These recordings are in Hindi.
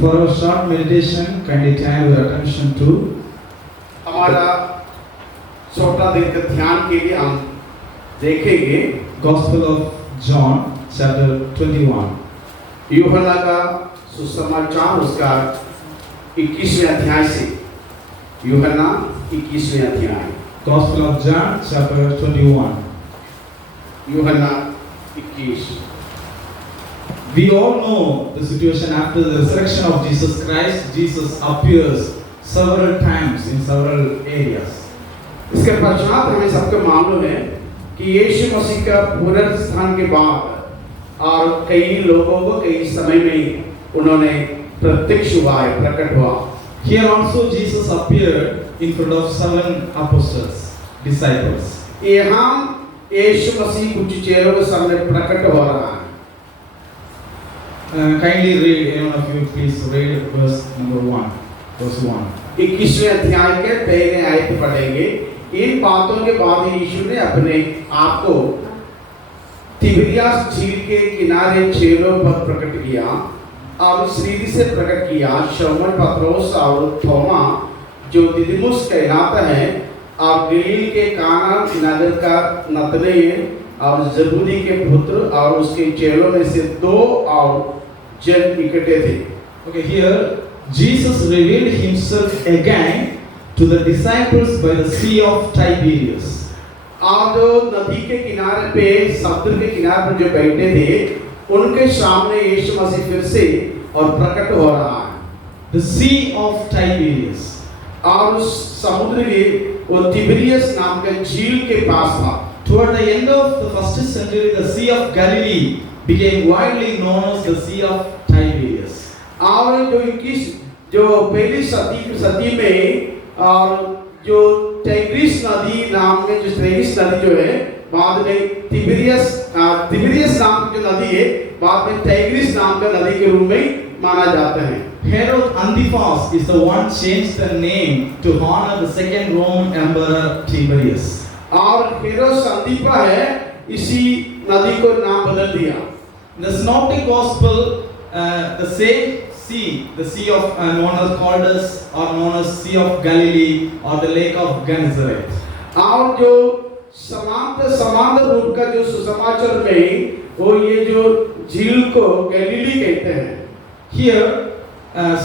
For our short meditation, kindly turn your attention to हमारा छोटा दिन का ध्यान के लिए हम देखेंगे Gospel of John, chapter 21. यूहन्ना का सुसमाचार उसका 21वें अध्याय से यूहन्ना 21वें अध्याय Gospel of John, chapter 21. यूहन्ना 21 We all know the situation after the resurrection of Jesus Christ. Jesus appears several times in several areas. इसके पश्चात हमें सबको मालूम है कि यीशु मसीह का पुनरुत्थान के बाद और कई लोगों को कई समय में उन्होंने प्रत्यक्ष हुआ है, प्रकट हुआ। Here also Jesus appeared in front of 7 apostles, disciples. यहाँ यीशु मसीह कुछ चेहरों के सामने प्रकट हो रहा है। Kindly read, anyone of you please read verse number 1. Verse 1. 21वें अध्याय के पहले आयत पढ़ेंगे। इन बातों के बाद यीशु ने अपने आप को तिबिरियास झील के किनारे चेलों पर प्रकट किया और श्रीदी से प्रकट किया। शमौन पतरस और थोमा जो दिदिमुस कहलाता है और गलील के काना नगर का नतनएल और जबूदी के पुत्र और उसके चेलों में से 2 और जन इकट्ठे थे। Okay, here Jesus revealed himself again to the disciples by the Sea of Tiberias. और जो नदी के किनारे पे समुद्र के किनारे पर जो बैठे थे उनके सामने यीशु मसीह फिर से और प्रकट हो रहा है। The Sea of Tiberias. और उस समुद्र के वो तिबिरियस नाम के झील के पास था। Toward the end of the first century, the Sea of Galilee became widely known as the Sea of Tiberias. और जो पहली सदी में और जो टाइग्रिस नदी नाम में जो टाइग्रिस नदी जो है बाद में तिबिरियस नाम की जो नदी है बाद में टाइग्रिस नाम का नदी के रूप में माना जाता है। Herod Antipas is the one changed the name to honor the second Roman emperor Tiberius. और हेरोद अंतिपा है इसी नदी को नाम बदल दिया। The Synoptic Gospel, the same sea, the Sea of known as called as or known as Sea of Galilee or the Lake of Gennesaret. और जो समान रूप का जो सुसमाचार में वो ये जो झील को गलीली कहते हैं। Here,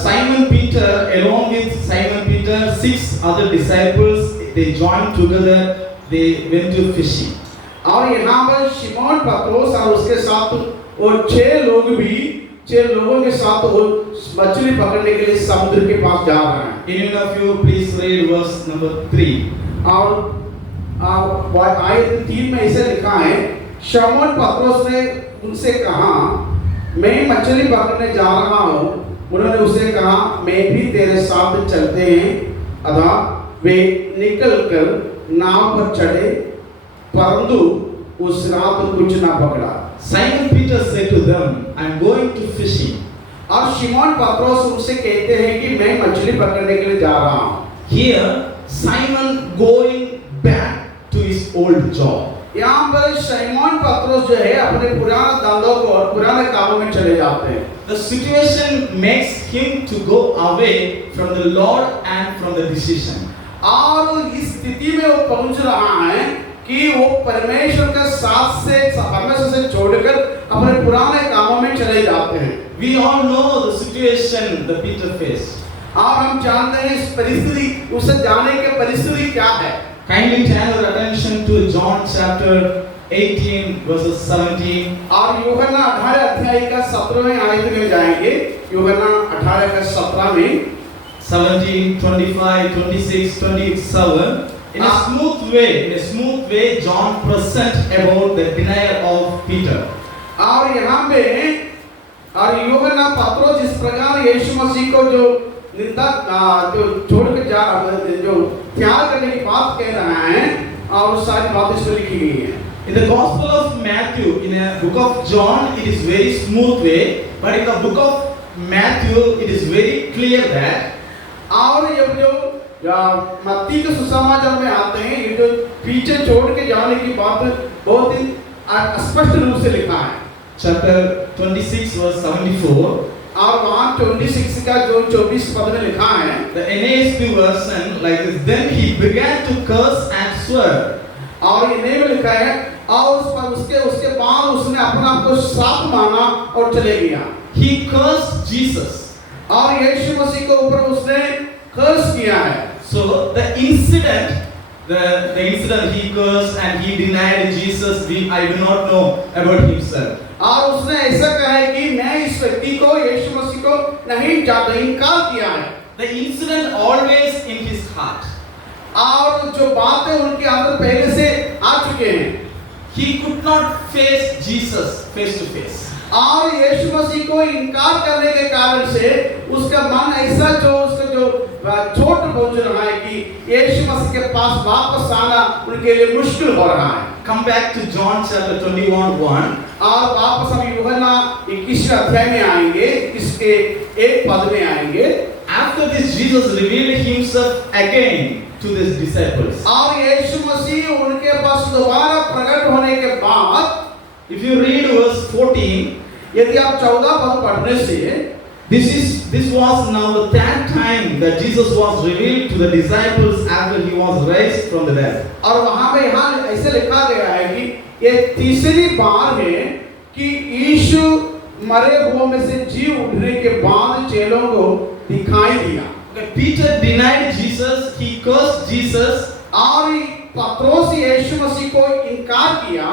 Simon Peter, along with Simon Peter, 6 other disciples, they joined together. They went to fishing. और यहाँ पर शिमोन पतरस और उसके साथ वो 6 लोगों के साथ वो मछली पकड़ने के लिए समुद्र के पास जा रहे हैं। Any of you please read verse number 3. और आयत 3 में ऐसे लिखा है, शिमोन पतरस ने उनसे कहा, मैं मछली पकड़ने जा रहा हूँ। उन्होंने उसे कहा, मैं भी तेरे साथ चलते हैं। अतः वे निकलकर नाव पर चढ़े, परंतु उस रात कुछ ना पकड़ा। Simon Peter said to them, I am going to fishing. और शिमोन पतरस उनसे कहते हैं कि मैं मछली पकड़ने के लिए जा रहा हूँ। Here, Simon going back to his old job. यहाँ पर शिमोन पतरस जो है अपने पुराने धंधों को और पुराने कामों में चले जाते हैं। The situation makes him to go away from the Lord and from the decision. और इस स्थिति में वो पहुंच रहा है कि वो परमेश्वर के साथ से परमेश्वर से छोड़कर अपने पुराने कामों में चले जाते हैं। We all know the situation that Peter faced. और हम जानते हैं इस परिस्थिति उसे जाने की परिस्थिति क्या है। Kindly turn your attention to John chapter 18 verses 17. और यूहन्ना 18 अध्याय का 17वें आयत में जाएंगे। यूहन्ना 18 का 17 में 17, 25, 26, 27. In a smooth way, John present about the denial of Peter. और यहाँ पे और यूहन्ना पतरस जिस प्रकार यीशु मसीह को जो निंदा जो छोड़ के जो त्याग करने की बात कह रहा है और सारी बातें इसमें लिखी गई है। In the Gospel of Matthew, in a book of John, it is very smooth way, but in the book of Matthew, it is very clear that. और ये जो मत्ती के सुसमाचार में आते हैं ये जो पीछे छोड़ के जाने की बात बहुत ही स्पष्ट रूप से लिखा है। Chapter 26 verse 74. और वहाँ 26 का जो 24 पद में लिखा है, The NASB version like this. Then he began to curse and swear. और इन्हें में लिखा है, और उसके बाद उसने अपने आप को श्राप माना और चले गया। He cursed Jesus. और यीशु मसीह के ऊपर उसने कर्स किया है। So the incident he cursed and he denied Jesus. I do not know about himself. और उसने ऐसा कहा है कि मैं इस व्यक्ति को, यीशु मसीह को नहीं जानता, इनकार किया है। The incident always in his heart. और जो बातें उनके अंदर पहले से आ चुके हैं। He could not face Jesus face to face. और यीशु मसीह को इनकार करने के कारण से उसका मन ऐसा जो छोट पहुंच रहा है कि यीशु मसीह के पास वापस आना उनके लिए मुश्किल हो रहा है। Come back to John chapter 21:1. और वापस हम यूहन्ना 21वें अध्याय में आएंगे, इसके एक पद में आएंगे। After this, Jesus revealed himself again to his disciples. और यीशु मसीह उनके पास दोबारा प्रकट होने के बाद, If you read verse 14, यदि आप 14 पद पढ़ने से, this was now the third time that Jesus was revealed to the disciples after he was raised from the dead. और वहां पे यहाँ ऐसे लिखा गया है कि ये तीसरी बार है कि यीशु मरे हुओं में से जी उठने के बाद चेलों को दिखाई दिया। Peter denied Jesus, he cursed Jesus. और पत्रोस यीशु मसीह को इनकार किया।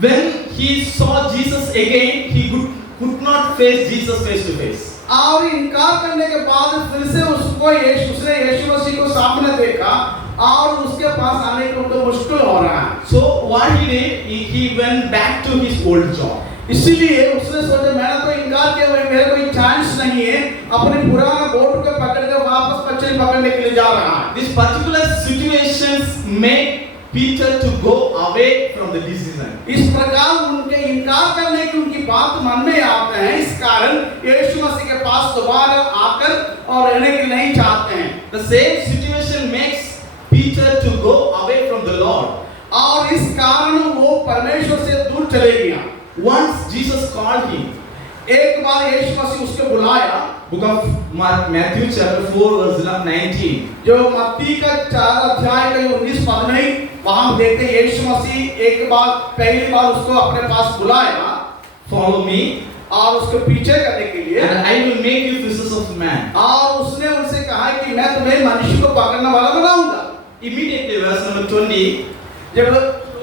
When he saw Jesus again, he could not face Jesus face to face. और इनकार करने के बाद फिर से उसने यीशु मसीह को सामने देखा और उसके पास आने को उनको मुश्किल हो रहा है। So what he did, he went back to his old job. इसीलिए उसने सोचा मैंने तो इनकार किया, मेरे कोई चांस नहीं है, अपने पुराना बोट को पकड़ कर वापस मछली पकड़ने के लिए जा रहा है। These particular situations made Peter to go away from the decision. इस प्रकार उनके इनकार करने की उनकी बात मन में आते हैं, इस कारण यीशु मसीह के पास दोबारा आकर और रहने के नहीं चाहते हैं। The same situation makes Peter to go away from the Lord. और इस कारण वो परमेश्वर से दूर चले गया। Once Jesus called him. एक बार यीशु मसीह उसको बुलाया। Book of Matthew chapter 4 verse 19. जो मत्ती का 4 अध्याय का 19 पद में वहां देखते हैं यीशु मसीह एक बार पहली बार उसको अपने पास बुलाया, Follow me, और उसको पीछे करने के लिए, and I will make you fishers of men. और उसने उनसे कहा कि मैं तुम्हें मनुष्य को पकड़ने वाला बनाऊंगा। Immediately verse number 20. जब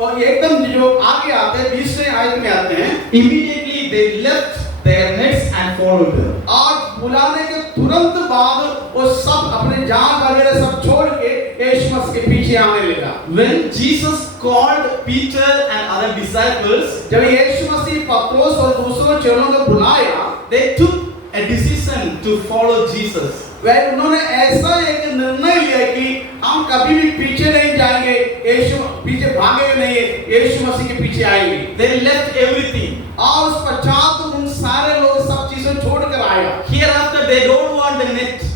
एकदम जो आगे आते हैं 20वें आयत में आते हैं, Immediately they left their nets and followed him. और बुलाने के तुरंत बाद वो सब अपने जाल वगैरह सब छोड़ के यीशु मसीह के पीछे आने लगा। When Jesus called Peter and other disciples, जब यीशु मसीह पत्रोस और दूसरों चेलों को बुलाया, they took a decision to follow Jesus. वह उन्होंने ऐसा एक निर्णय लिया कि हम कभी भी पीछे नहीं जाएंगे, यीशु पीछे भागेंगे नहीं, यीशु मसीह के पीछे आएंगे। They left everything. और उस पश्चात उन सारे लोग सब चीजें छोड़कर आया। Hereafter they don't want the net.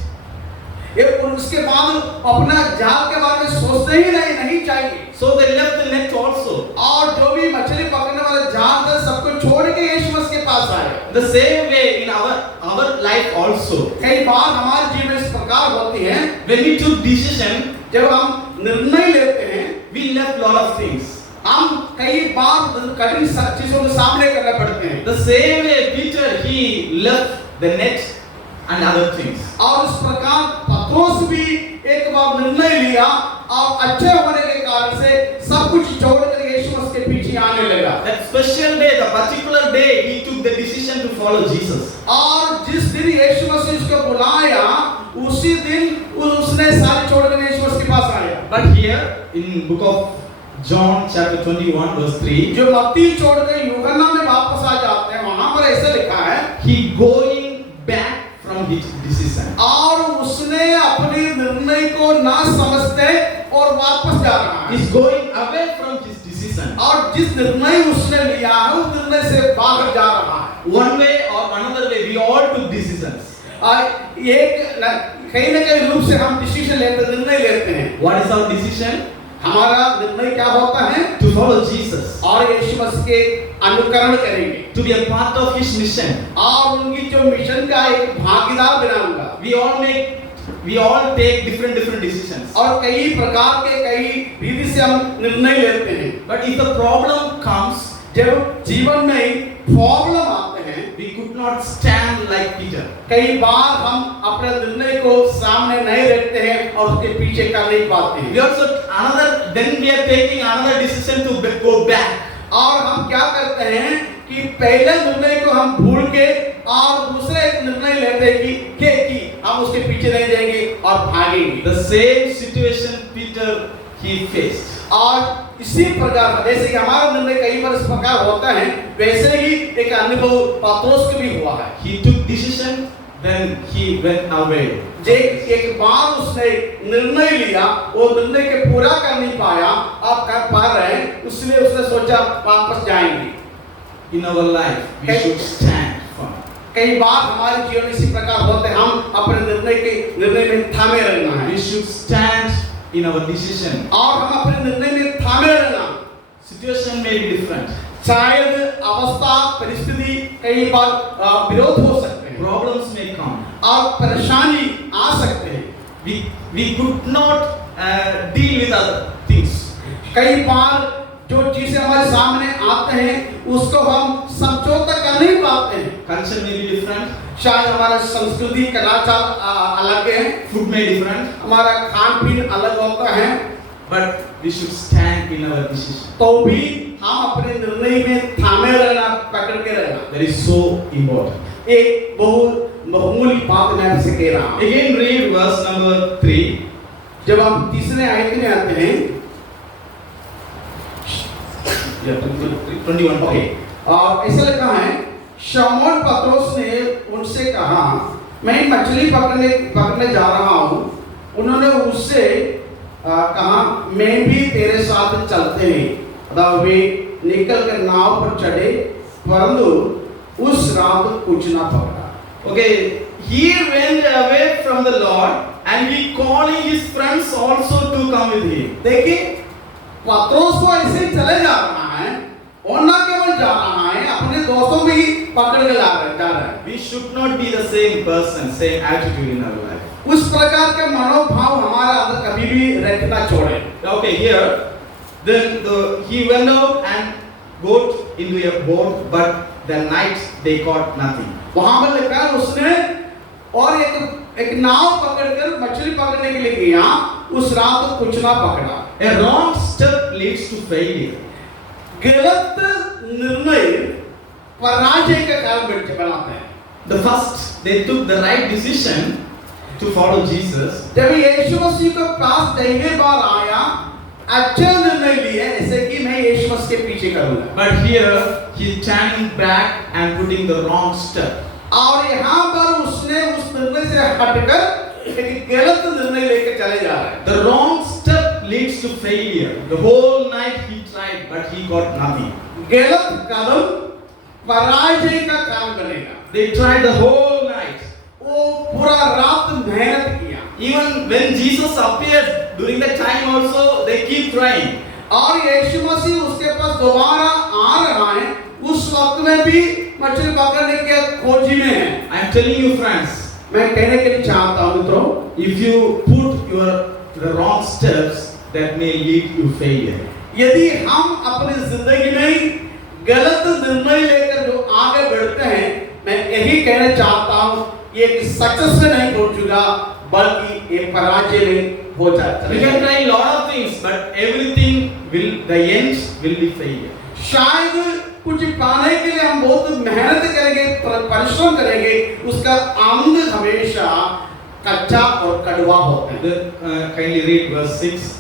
उसके बाद अपना जाल के बारे में सोचते ही नहीं चाहिए। So they left the net also. और जो भी मछली पकड़ने वाला जाल था सबको छोड़ के यीशु मसीह के पास आए। The same way in our life also. कई बार हमारे जीवन इस प्रकार होती है, When we took decision, जब हम निर्णय लेते हैं, we left lot of things. हम कई बार कठिन चीजों के सामने करना पड़ते हैं। The same way Peter he left the net and other things. और इस प्रकार पत्रोस भी एक बार निर्णय लिया और अच्छे होने के कारण से सब कुछ छोड़कर यीशु मसीह के पीछे आने लगा। That special day, the particular day, he took the decision to follow Jesus. और जिस दिन यीशु मसीह उसको बुलाया, उसी दिन उसने सारे छोड़कर यीशु मसीह के पास आया। But here in book of John chapter 21 verse 3, जो मत्ती छोड़कर यूहन्ना में वापस आ जाते हैं, वहां पर ऐसा लिखा है, he going back from his decision. और उसने अपने निर्णय को ना समझते और वापस जा रहा है। He's going away from his decision. और जिस निर्णय उसने लिया है उस निर्णय से बाहर जा रहा है। One way or another way, we all took decisions. कहीं न कहीं रूप से हम डिसीजन लेते, निर्णय लेते हैं। What is our decision? हमारा निर्णय क्या होता है? To follow Jesus. और यीशु मसीह के अनुकरण करेंगे to be a part of His mission. और उनकी जो मिशन का एक भागीदार बनाऊंगा। We all take different decisions. और कई प्रकार के कई विधि से हम निर्णय लेते हैं। But if the problem comes, जब जीवन में प्रॉब्लम आते हैं, we could not stand like Peter. कई बार हम अपने निर्णय को सामने नहीं रखते हैं और उसके पीछे कर नहीं पाते हैं। We also then we are taking another decision to go back. और हम क्या करते हैं कि पहले निर्णय को हम भूल के और दूसरे एक निर्णय लेते हैं कि हम उसके पीछे नहीं जाएंगे और भागेंगे। The same situation Peter he faced. और इसी प्रकार जैसे कि हमारा निर्णय कई बार इस प्रकार होता है, वैसे ही एक अनुभव पत्रोस को भी हुआ है। He took decision, then he went away. एक बार उसने निर्णय लिया, वो निर्णय के पूरा कर नहीं पाया, आप कर पा रहे हैं, इसलिए उसने सोचा वापस जाएंगे। In our life, we should stand firm. कई बार हमारे जीवन इसी प्रकार होते हैं, हम अपने निर्णय में थामे रहना है। We should stand in our decision. और हम अपने निर्णय में थामे रहना। Situation may be different. शायद अवस्था परिस्थिति कई बार विरोध हो सकते हैं। Problems may come. और परेशानी आ सकते हैं। We could not deal with other things. कई बार जो चीजें हमारे सामने आते हैं उसको हम समझौता कर नहीं पाते हैं। Culture may be different. शायद हमारा संस्कृति कलाचार अलग है, Food may be different. हमारा खान पीन अलग होता है, But we should stand in our decision. तो भी हम अपने निर्णय में थामे रहना, पकड़ के रहना। That is so important. एक बहुत बहुमूल्य बात मैं आपसे कह रहा हूँ। Again read verse number 3. जब हम तीसरे आयत में आते हैं, 21. ओके, और ऐसा लिखा है, शमौन पत्रोस ने उनसे कहा, मैं मछली पकड़ने जा रहा हूँ। उन्होंने उससे कहा, मैं भी तेरे साथ चलते हैं। वे निकल कर नाव पर चढ़े, परंतु उस रात कुछ ना पकड़ा। Okay, he went away from the Lord and he calling his friends also to come with him. देखिए, पत्रोस को ऐसे ही चले जा रहा है, और ना केवल जा रहा है, अपने दोस्तों भी पकड़ के जा रहा है। We should not be the same person, same attitude in our life. उस प्रकार के मनोभाव हमारा अंदर कभी भी रखना छोड़े। Okay, here, then he went out and got into a boat, but the night they caught nothing. वहां पर लिखा है उसने और एक नाव पकड़कर मछली पकड़ने के लिए गया, उस रात कुछ ना पकड़ा। A wrong step leads to failure. गलत निर्णय पराजय का कारण बनाते हैं। The first, they took the right decision to follow Jesus. जब यीशु मसीह के पास पहली बार आया, अच्छा निर्णय लिया, ऐसे कि मैं यीशु मसीह के पीछे करूंगा। But here, he turning back and putting the wrong step. और यहाँ पर उसने उस निर्णय से हटकर एक गलत निर्णय लेकर चले जा रहा है। The wrong step leads to failure. The whole night he tried, but he got nothing. गलत कदम पराजय का कारण बनेगा। They tried the whole night. वो पूरा रात मेहनत किया। Even when Jesus appeared during the time also, they keep trying. और यीशु मसीह उसके पास दोबारा आ रहा है, उस वक्त में भी मछली पकड़ने के खोजी में है। I am telling you, friends, मैं कहने के लिए चाहता हूँ मित्रों, if you put the wrong steps, that may lead to failure. यदि हम अपनी जिंदगी में गलत निर्णय लेकर जो आगे बढ़ते हैं, मैं यही कहना चाहता हूँ, ये सक्सेस में नहीं पहुंचूंगा, बल्कि एक पराजय में हो जाता है। We can try a lot of things, but everything the end will be failure. शायद कुछ पाने के लिए हम बहुत मेहनत करेंगे, परिश्रम करेंगे, उसका अंत हमेशा कच्चा और कड़वा होता है। Kindly read verse 6.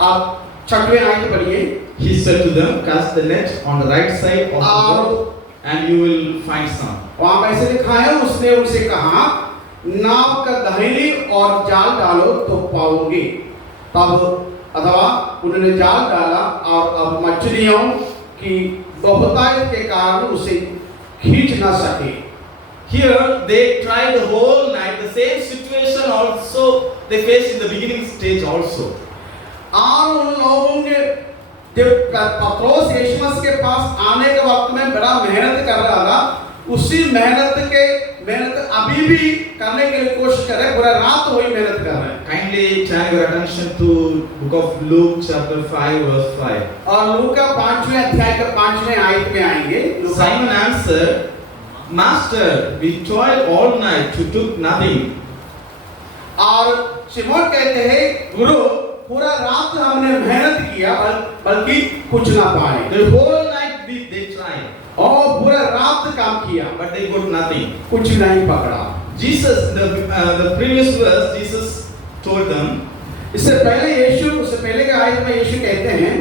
आप 6वें आयत पढ़िए। He said to them, cast the net on the right side of the boat, and you will find some. वहाँ पर ऐसे लिखा है, उसने उनसे कहा, नाव का दाहिनी और जाल डालो तो पाओगे। तब अथवा उन्होंने जाल डाला और अब मछलियों की बहुतायत के कारण उसे खींच ना सके। Here they tried the whole night. The same situation also they faced in the beginning stage also. और उन लोगों ने जब पत्रोस यीशु मसीह के पास आने के वक्त में बड़ा मेहनत कर रहा था, उसी मेहनत अभी भी करने के लिए कोशिश कर रहे हैं, पूरा रात वही मेहनत कर रहे हैं। Kindly turn your attention to book of Luke chapter 5 verse 5. और लूका 5वें अध्याय के 5वें आयत में आएंगे। Simon answered, Master, we toiled all night to took nothing. और शिमोन कहते हैं, गुरु पूरा रात हमने मेहनत किया बल्कि कुछ ना पाए। The whole night they tried, और पूरा रात काम किया but they got nothing. कुछ नहीं पकड़ा। Jesus, the previous verse, Jesus told them, उससे पहले के आयत में यीशु कहते हैं,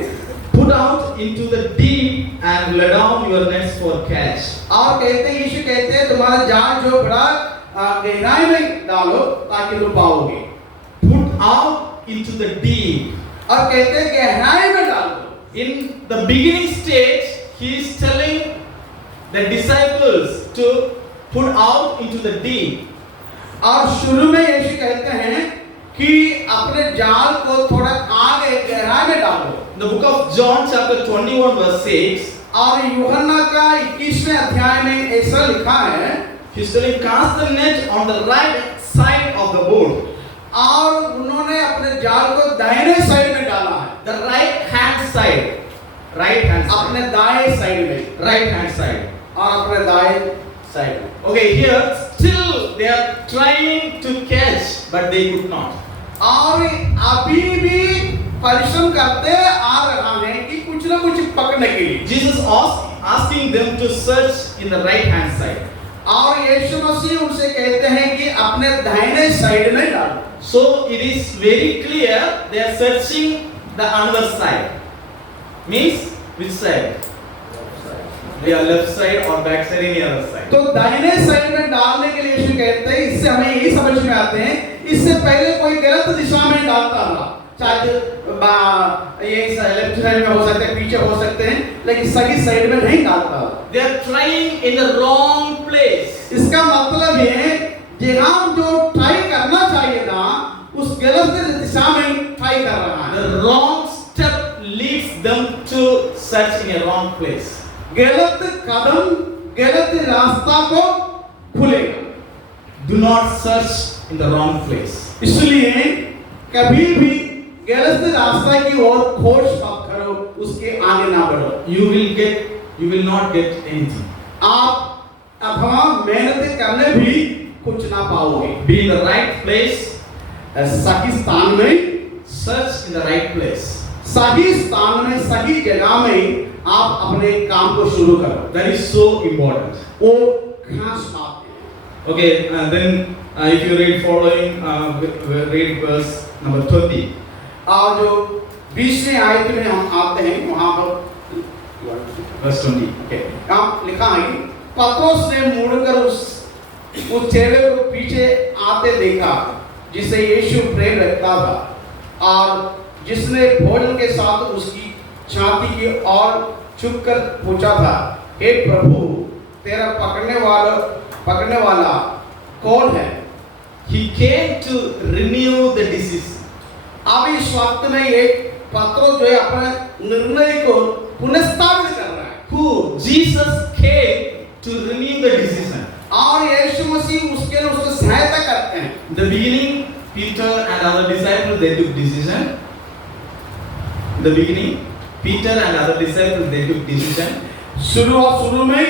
put out into the deep and let down your nets for catch. और यीशु कहते हैं, तुम्हारा जाल जो बड़ा गहराई में डालो ताकि तुम पाओगे। Put out into the deep. और कहते हैं गहराई में डालो। In the beginning stage, he is telling the disciples to put out into the deep. और शुरू में यीशु कहते हैं कि अपने जाल को थोड़ा आगे गहराई में डालो। The book of John chapter 21 verse 6. और यूहन्ना का 21वें अध्याय में ऐसा लिखा है, He is telling, cast the net on the right side of the boat. और उन्होंने अपने जाल को दाहिने साइड में डाला है। The right hand side. Right hand side. अपने दाएं साइड में, Right hand side. और अपने दाएं साइड में। Okay, here still they are trying to catch, but they could not. और अभी भी परिश्रम करते आ रहा है कि कुछ ना कुछ पकड़ने के लिए। Jesus asking them to search in the right hand side. और यीशु मसीह उनसे कहते हैं कि अपने दाहिने साइड में डालो। So it is very clear they are searching the other side. Means which side? They are left side or back side, any other side. तो दाहिने साइड में डालने के लिए यीशु कहते हैं, इससे हमें यही समझ में आते हैं, इससे पहले कोई गलत दिशा में डालता था, चाहे ये लेफ्ट साइड में हो सकते हैं, पीछे हो सकते हैं, लेकिन सही साइड में नहीं डालता। They are trying in the wrong place. इसका मतलब है जहाँ जो ट्राई करना चाहिए था उस गलत दिशा में ट्राई कर रहा है। The wrong step leads them to search in a wrong place. गलत कदम गलत रास्ता को खुलेगा। Do not search in the wrong place. इसलिए कभी भी गलत रास्ता की ओर खोज मत करो, उसके आगे ना बढ़ो। You will not get anything. आप अथवा मेहनत करने भी कुछ ना पाओगे। Be in the right place. सही स्थान में, Search in the right place. सही स्थान में, सही जगह में आप अपने काम को शुरू करो। That is so important. वो खास बात है। Okay, then if you read following, read verse number 20. और जो 20वें आयत में हम आते हैं, वहाँ पर Verse 20. Okay. यहाँ लिखा है कि पत्रोस ने मुड़कर उस चेले को पीछे आते देखा जिसे यीशु प्रेम रखता था और जिसने भोजन के साथ उसकी छाती की ओर छुपकर पूछा था, हे प्रभु, तेरा पकड़ने वाला कौन है? He came to renew the decision. अब इस वक्त में एक पत्रोस जो है अपने निर्णय को पुनर्स्थापित कर रहा है। Who? Jesus came to renew the decision. और यीशु मसीह उसके लिए उसको सहायता करते हैं। In the beginning, Peter and other disciples they took decision. In the beginning, Peter and other disciples they took decision. शुरू में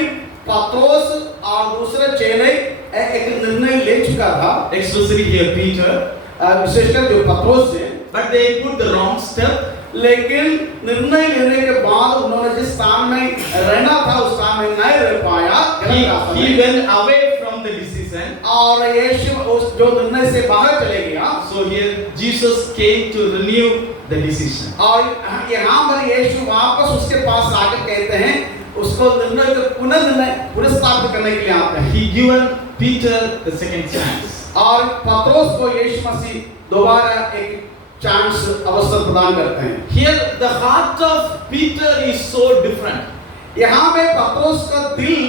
पत्रोस और दूसरे चेले एक निर्णय ले चुका था, Especially here Peter, विशेषकर जो पत्रोस थे, but they put the wrong step. लेकिन निर्णय लेने के बाद उन्होंने जिस स्थान में रहना था उस स्थान में नहीं रह पाया। He went away from the decision. और यीशु उस जो निर्णय से बाहर चले गया। So here Jesus came to renew the decision. और यहाँ पर यीशु वापस उसके पास आकर कहते हैं, उसको निर्णय को पुनर्स्थापित करने के लिए आते हैं। He given Peter the second chance. और पत्रोस को यीशु मसीह दोबारा एक चांस अवसर प्रदान करते हैं। Here the heart of Peter is so different. यहाँ पे पत्रोस का दिल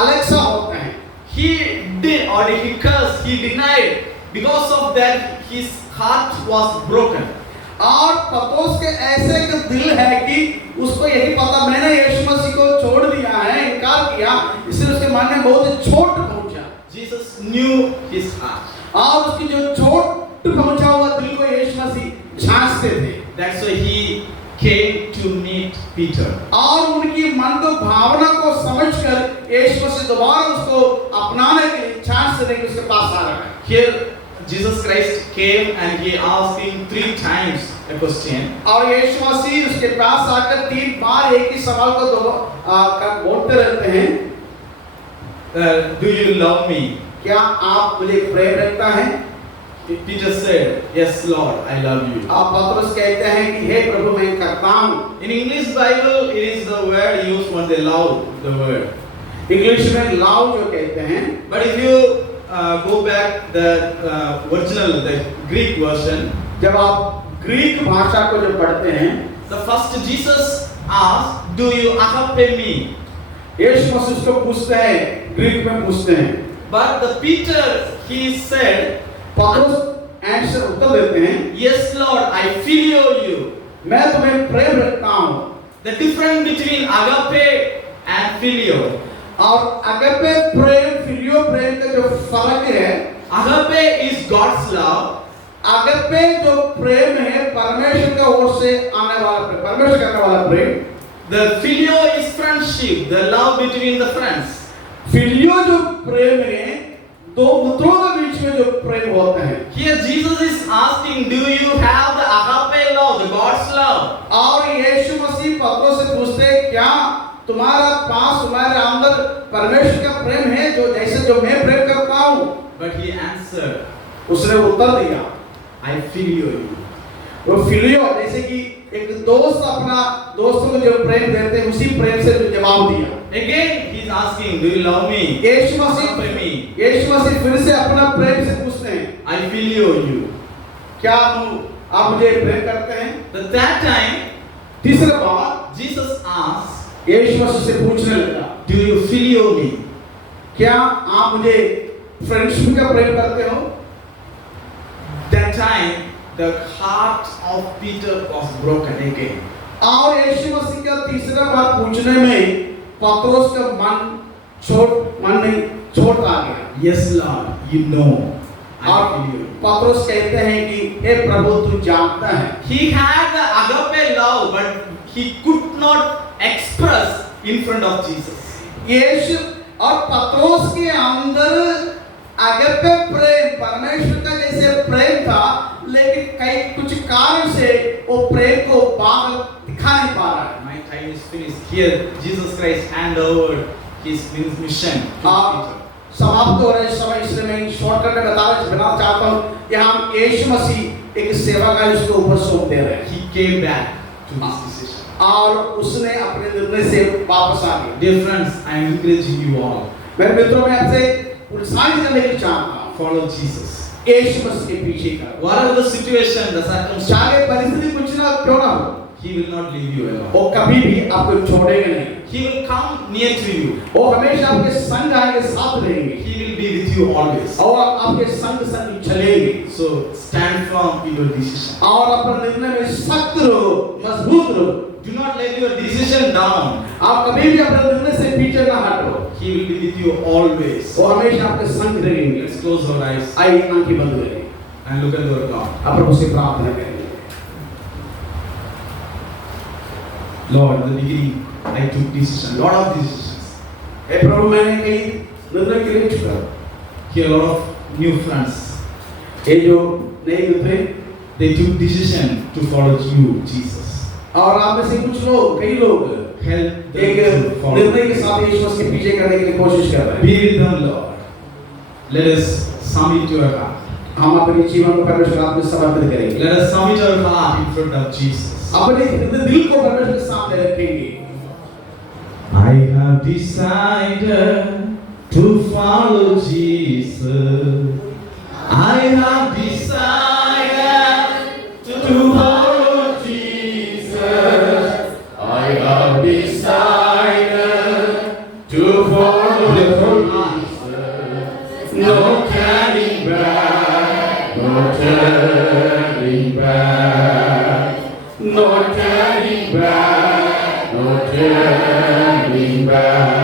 अलग सा होता है। He did or he cursed, he denied. Because of that his heart was broken. और पतरोस के ऐसे एक दिल है कि उसको यही पता मैंने यीशु मसीह को छोड़ दिया है, इनकार किया, इसलिए उसके मन में बहुत चोट पहुंचा। Jesus knew his heart. और उसकी जो चोट पहुंचा हुआ दिल को यीशु मसीह झांकते थे। That's why he came to meet Peter. और उनकी मन को भावना को समझकर यीशु मसीह दोबारा उसको अपनाने के लिए चांस देने के उसके पास आ रहा है। Here Jesus Christ came and he asked him 3 times a question. और यीशु मसीह उसके पास आकर 3 बार एक ही सवाल को बोलते रहते हैं, Do you love me? क्या आप मुझे प्रेम रखता है? Peter said, Yes Lord, I love you. आप पतरस कहते हैं कि हे प्रभु मैं करता हूँ। In English Bible, it is the word used when they love the word. English में लव जो कहते हैं, But if you go back the original, the Greek version, जब आप ग्रीक भाषा को जो पढ़ते हैं, the first Jesus asked, Do you agape me? यीशु मसीह उसको पूछते हैं, ग्रीक में पूछते हैं। But the Peter, he said, पतरस आंसर उत्तर देते हैं, Yes Lord, I feel you. मैं तुम्हें प्रेम रखता हूँ। The difference between agape and filio. और अगपे प्रेम फिलियो प्रेम का जो फर्क है, Agape is God's love. अगपे जो प्रेम है परमेश्वर का ओर से आने वाला प्रेम, परमेश्वर करने वाला प्रेम। The filio is friendship, the love between the friends. फिलियो जो प्रेम है, दो मित्रों के बीच में जो प्रेम होता है। Here Jesus is asking, do you have the agape love, the God's love? और यीशु मसीह पतरस से पूछते हैं, क्या तुम्हारा पास तुम्हारे अंदर परमेश्वर का प्रेम है जो जैसे जो मैं प्रेम करता हूँ? But he answered, उसने उत्तर दिया, I feel you. वो फिलियो जैसे कि एक दोस्त अपना दोस्तों को जो प्रेम देते हैं उसी प्रेम से जवाब दिया। Again he is asking, do you love me? Yeshu Agape me. मसीह फिर से अपना प्रेम से पूछते हैं, I feel you. क्या आप मुझे प्रेम करते हैं? But that time तीसरा बार Jesus asked, यीशु मसीह से पूछने लगा, do you feel me? क्या आप मुझे फ्रेंडशिप का प्रेम करते हो? That time the heart of Peter was broken again. और यीशु मसीह का तीसरा बार पूछने में पतरस का मन नहीं छोट आ गया। Yes Lord, you know. I और feel you. पतरस कहते हैं कि हे प्रभु तू जानता है। He had the agape love, but he could not express in front of Jesus. यीशु और पतरस के अंदर अगपे प्रेम परमेश्वर का जैसे प्रेम था, लेकिन कई कुछ कारण से वो प्रेम को बाहर दिखा नहीं पा रहा है। My time is finished. Here, Jesus Christ hand over his mission to Peter. समाप्त हो रहे समय, इसलिए मैं शॉर्टकट में बताना चाहता हूँ, यहाँ यीशु मसीह एक सेवा का उसके ऊपर सौंप दे रहे हैं। He came back to this decision. और उसने अपने निर्णय से वापस आ गया। Dear friends, I am encouraging you all. मेरे मित्रों, मैं आपसे प्रोत्साहित करने की चाहता हूँ, Follow Jesus. यीशु मसीह के पीछे का। Whatever the situation, the circumstance, चाहे परिस्थिति कुछ ना क्यों ना हो, He will not leave you alone. वो कभी भी आपको छोड़ेगा नहीं। He will come near to you. वो हमेशा आपके संग आएंगे, साथ रहेंगे। He will be with you always. और आपके संग चलेंगे। So stand firm in your decision. और अपने निर्णय में सख्त रहो, मजबूत रहो। Do not let your decision down. आप कभी भी अपने निर्णय से पीछे ना हटो। He will be with you always. वो हमेशा आपके संग रहेंगे। Let's close our eyes आइए आंखें बंद करें and look at our God. आप प्रभु से प्रार्थना करेंगे। Lord, in the beginning, I took decision, lot of decisions. हे प्रभु, मैंने कई निर्णय ले चुका। Here, a lot of new friends. ये जो नए मित्र, They took decision to follow you, Jesus. और आप में से कुछ लोग, कई लोग Help them एक to follow. निर्णय के साथ यीशु मसीह के पीछे करने की कोशिश कर रहे हैं। Be with them, Lord. Let us submit your heart. हम अपने जीवन को परमेश्वर के हाथ में समर्पित करेंगे। Let us submit our heart in front of Jesus. अपने दिल को परमेश्वर के सामने रखेंगे। I have decided to follow Jesus. I have decided to follow Jesus. I have decided to follow Jesus. No turning back, no turning back. back, no turning back.